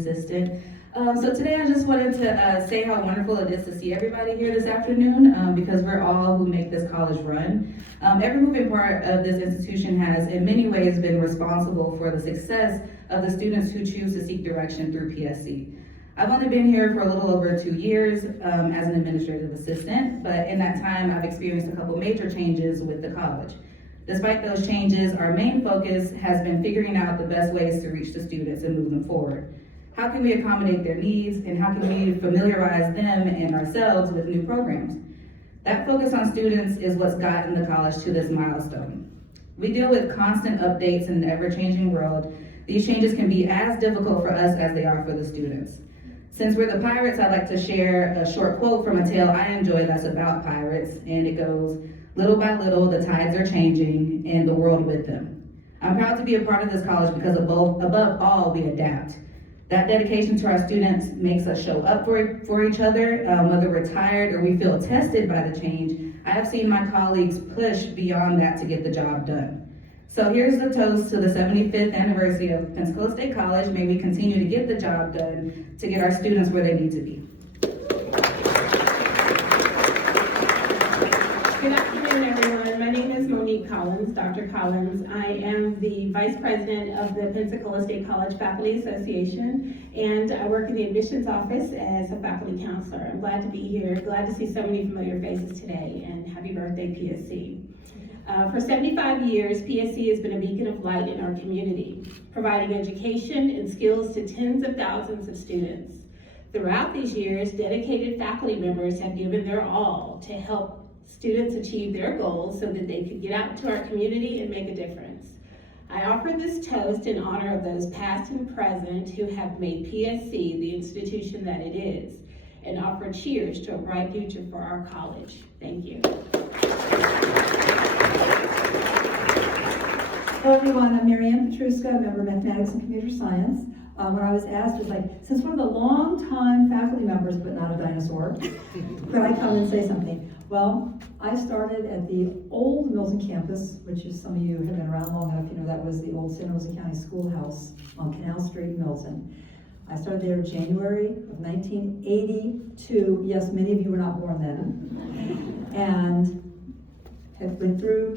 assistant. So today I just wanted to say how wonderful it is to see everybody here this afternoon because we're all who make this college run. Every moving part of this institution has in many ways been responsible for the success of the students who choose to seek direction through PSC. I've only been here for a little over 2 years as an administrative assistant, but in that time I've experienced a couple major changes with the college. Despite those changes, our main focus has been figuring out the best ways to reach the students and move them forward. How can we accommodate their needs, and how can we familiarize them and ourselves with new programs? That focus on students is what's gotten the college to this milestone. We deal with constant updates in an ever-changing world. These changes can be as difficult for us as they are for the students. Since we're the pirates, I'd like to share a short quote from a tale I enjoy that's about pirates, and it goes, "Little by little, the tides are changing, and the world with them." I'm proud to be a part of this college because above all, we adapt. That dedication to our students makes us show up for each other, whether we're tired or we feel tested by the change. I have seen my colleagues push beyond that to get the job done. So here's the toast to the 75th anniversary of Pensacola State College. May we continue to get the job done to get our students where they need to be. Good afternoon, everyone. My name is Monique Collins, Dr. Collins. I am the Vice President of the Pensacola State College Faculty Association, and I work in the admissions office as a faculty counselor. I'm glad to be here, glad to see so many familiar faces today, and happy birthday, PSC. For 75 years, PSC has been a beacon of light in our community, providing education and skills to tens of thousands of students. Throughout these years, dedicated faculty members have given their all to help students achieve their goals so that they could get out to our community and make a difference. I offer this toast in honor of those past and present who have made PSC the institution that it is, and offer cheers to a bright future for our college. Thank you. Hello everyone, I'm Marianne Petruska, member of Mathematics and Computer Science. When I was asked, since one of the long-time faculty members, but not a dinosaur, could I come and say something? Well, I started at the old Milton campus, which is, some of you have been around long enough, you know that was the old Santa Rosa County Schoolhouse on Canal Street in Milton. I started there January of 1982. Yes, many of you were not born then. And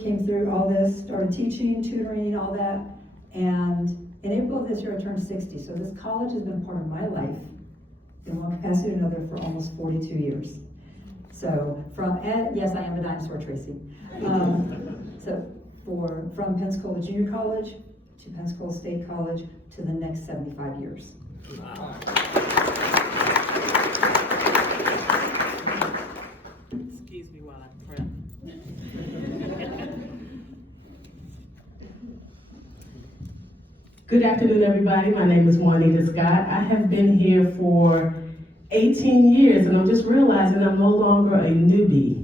came through all this, started teaching, tutoring, all that. And in April of this year, I turned 60. So this college has been part of my life in one capacity or another for almost 42 years. So yes, I am a dinosaur, Tracy. From Pensacola Junior College to Pensacola State College to the next 75 years. Wow. Excuse me while I prep. Good afternoon, everybody. My name is Juanita Scott. I have been here for 18 years, and I'm just realizing I'm no longer a newbie.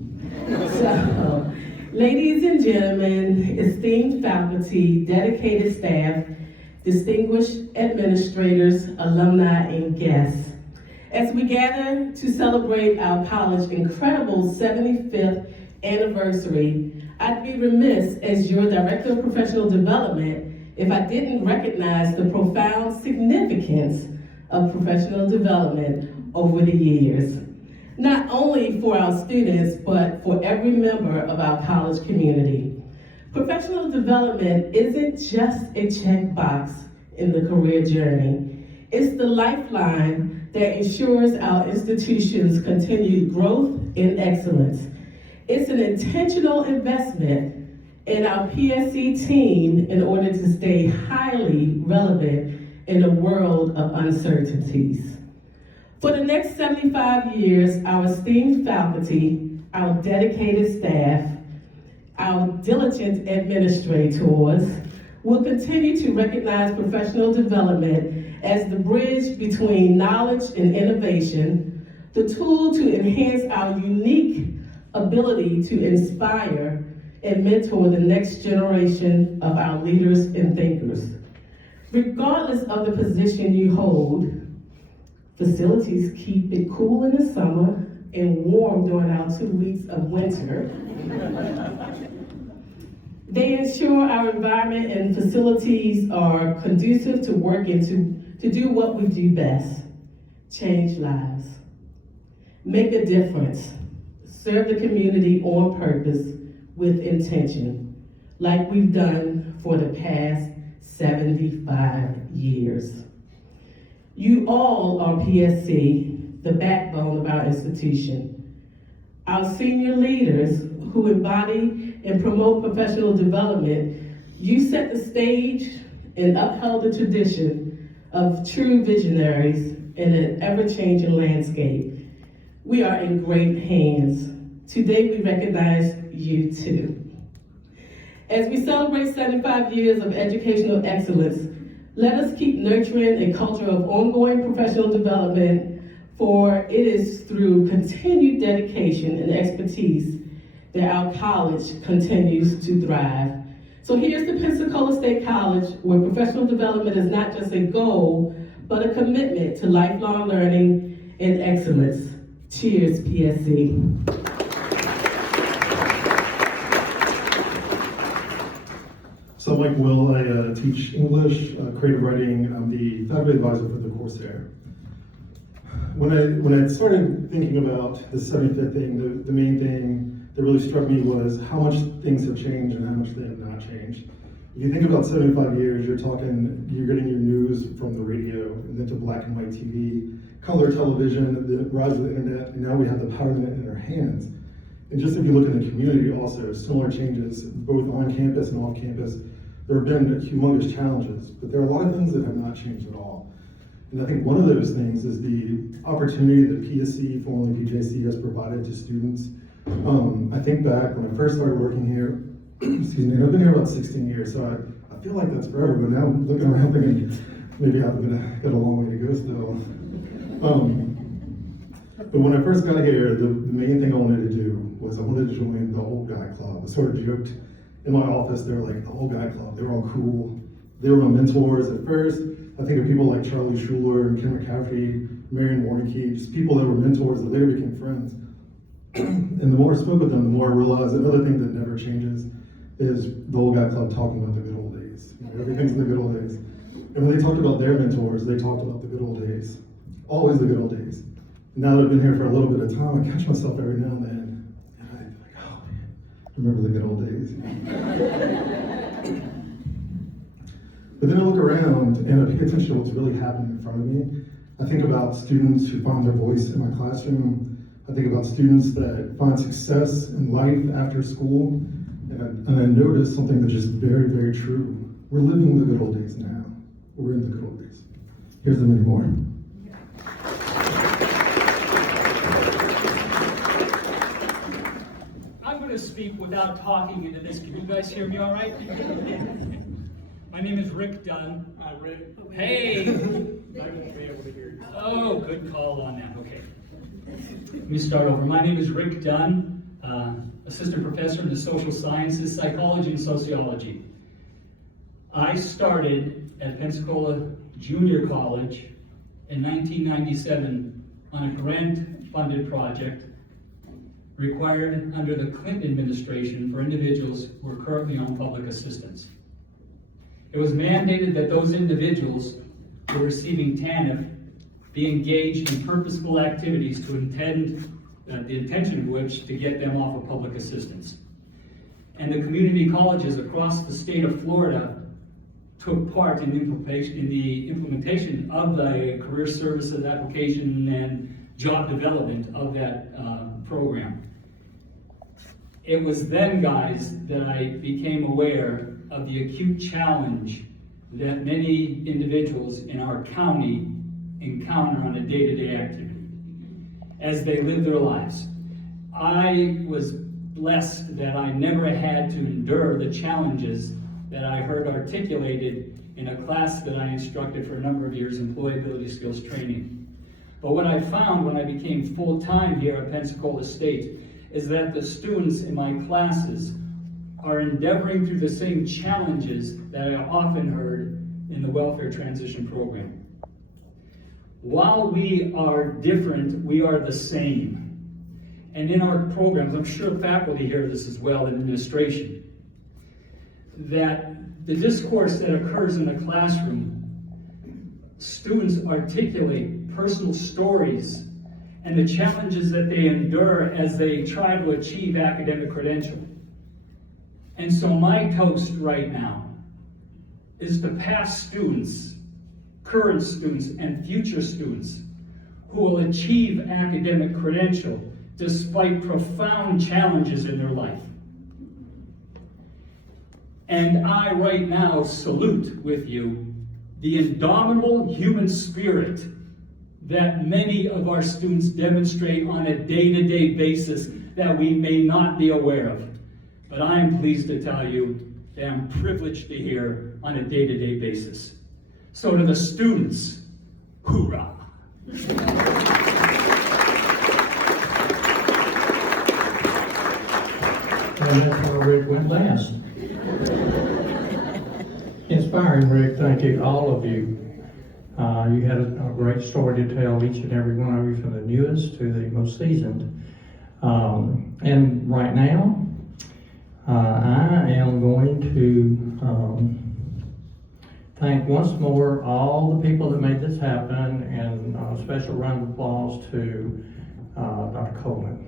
So, ladies and gentlemen, esteemed faculty, dedicated staff, distinguished administrators, alumni, and guests, as we gather to celebrate our college's incredible 75th anniversary, I'd be remiss as your Director of Professional Development if I didn't recognize the profound significance of professional development over the years, not only for our students, but for every member of our college community. Professional development isn't just a checkbox in the career journey. It's the lifeline that ensures our institution's continued growth and excellence. It's an intentional investment in our PSC team in order to stay highly relevant in a world of uncertainties. For the next 75 years, our esteemed faculty, our dedicated staff, our diligent administrators will continue to recognize professional development as the bridge between knowledge and innovation, the tool to enhance our unique ability to inspire and mentor the next generation of our leaders and thinkers. Regardless of the position you hold, facilities keep it cool in the summer and warm during our 2 weeks of winter. They ensure our environment and facilities are conducive to work and to to do what we do best, change lives, make a difference, serve the community on purpose with intention, like we've done for the past 75 years. You all are PSC, the backbone of our institution. Our senior leaders who embody and promote professional development, you set the stage and upheld the tradition of true visionaries in an ever-changing landscape. We are in great hands. Today we recognize you too. As we celebrate 75 years of educational excellence, let us keep nurturing a culture of ongoing professional development, for it is through continued dedication and expertise that our college continues to thrive. So here's to Pensacola State College, where professional development is not just a goal, but a commitment to lifelong learning and excellence. Cheers, PSC. So I'm Mike Will, I teach English, creative writing. I'm the faculty advisor for the course there. When I started thinking about the 75th thing, the main thing that really struck me was how much things have changed and how much they have not changed. If you think about 75 years, you're getting your news from the radio, and then to black and white TV, color television, the rise of the internet, and now we have the power of the internet in our hands. And just if you look at the community also, similar changes, both on campus and off campus, there have been humongous challenges, but there are a lot of things that have not changed at all. And I think one of those things is the opportunity that PSC, formerly PJC, has provided to students. I think back when I first started working here, excuse me, and I've been here about 16 years, so I feel like that's forever, but now I'm looking around thinking, maybe I've got a long way to go still. But when I first got here, the main thing I wanted to do was I wanted to join the old guy club. I sort of joked in my office, they were like, the old guy club, they were all cool. They were my mentors at first. I think of people like Charlie Schuler and Ken McCaffrey, Marion Warnicki, just people that were mentors that later became friends. And the more I spoke with them, the more I realized another thing that never changes is the old guy club talking about the good old days. You know, everything's the good old days. And when they talked about their mentors, they talked about the good old days. Always the good old days. Now that I've been here for a little bit of time, I catch myself every now and then, and I'm like, oh man, remember the good old days. But then I look around and I pay attention to what's really happening in front of me. I think about students who find their voice in my classroom. I think about students that find success in life after school. And I notice something that's just very, very true. We're living the good old days now. We're in the good old days. Here's the many more. I'm going to speak without talking into this. Can you guys hear me all right? My name is Rick Dunn. Rick. Hey! I won't be able to hear you. Oh, good call on that. Okay. Let me start over. My name is Rick Dunn, assistant professor in the social sciences, psychology, and sociology. I started at Pensacola Junior College in 1997 on a grant-funded project required under the Clinton administration for individuals who are currently on public assistance. It was mandated that those individuals who were receiving TANF be engaged in purposeful activities to the intention of which to get them off of public assistance. And the community colleges across the state of Florida took part in the implementation of the career services application and job development of that program. It was then, guys, that I became aware of the acute challenge that many individuals in our county encounter on a day-to-day activity as they live their lives. I was blessed that I never had to endure the challenges that I heard articulated in a class that I instructed for a number of years, employability skills training. But what I found when I became full-time here at Pensacola State is that the students in my classes are endeavoring through the same challenges that I often heard in the welfare transition program. While we are different, we are the same. And in our programs, I'm sure faculty hear this as well in administration, that the discourse that occurs in a classroom students articulate personal stories and the challenges that they endure as they try to achieve academic credential. And so my toast right now is to past students, current students, and future students who will achieve academic credential despite profound challenges in their life. And I right now salute with you the indomitable human spirit that many of our students demonstrate on a day-to-day basis that we may not be aware of. But I am pleased to tell you that I'm privileged to hear on a day-to-day basis. So to the students, hoorah! And that's why Rick went last. Inspiring, Rick. Thank you, all of you. You had a great story to tell, each and every one of you, from the newest to the most seasoned. And right now, I am going to thank once more all the people that made this happen, and a special round of applause to Dr. Coleman.